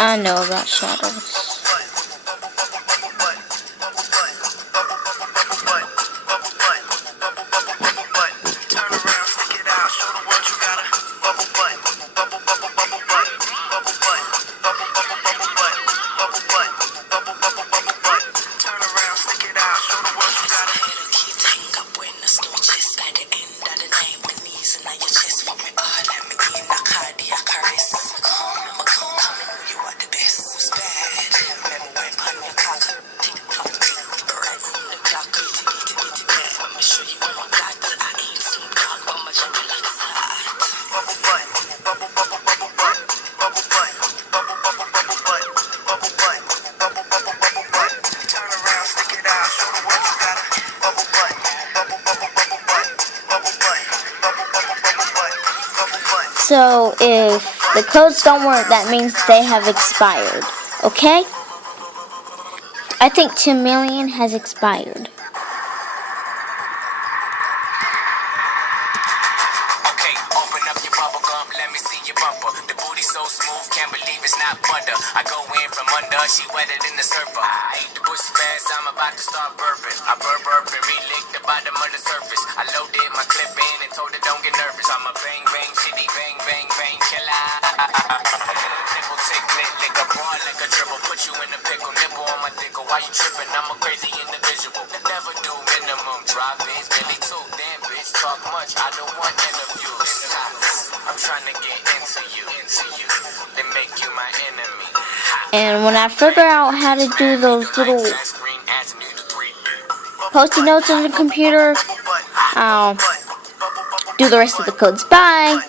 I know about shadows. So if the codes don't work, that means they have expired. Okay? I think 2 million has expired. Okay, open up your bubble gum, let me see your bumper. The booty so smooth, can't believe it's not butter. I go in from under, she wetter than the surfer. I ate the pussy fast, I'm about to start burping. I burp and re-lick the bottom of the surface. I loaded my clip in and told her don't get nervous. I'm a bang bang shitty bang bang bang killer. Nipple ticklet, lick a raw like a dribble. Put you in a pickle, nipple on my dickle. Why you tripping? I'm a crazy individual. Never do minimum, drive-ins, Billy too. Damn bitch, talk much, I don't want interviews. I'm trying to get into you, then make you my enemy. And when I figure out how to do those little post-it notes on the computer, I'll do the rest of the codes. Bye!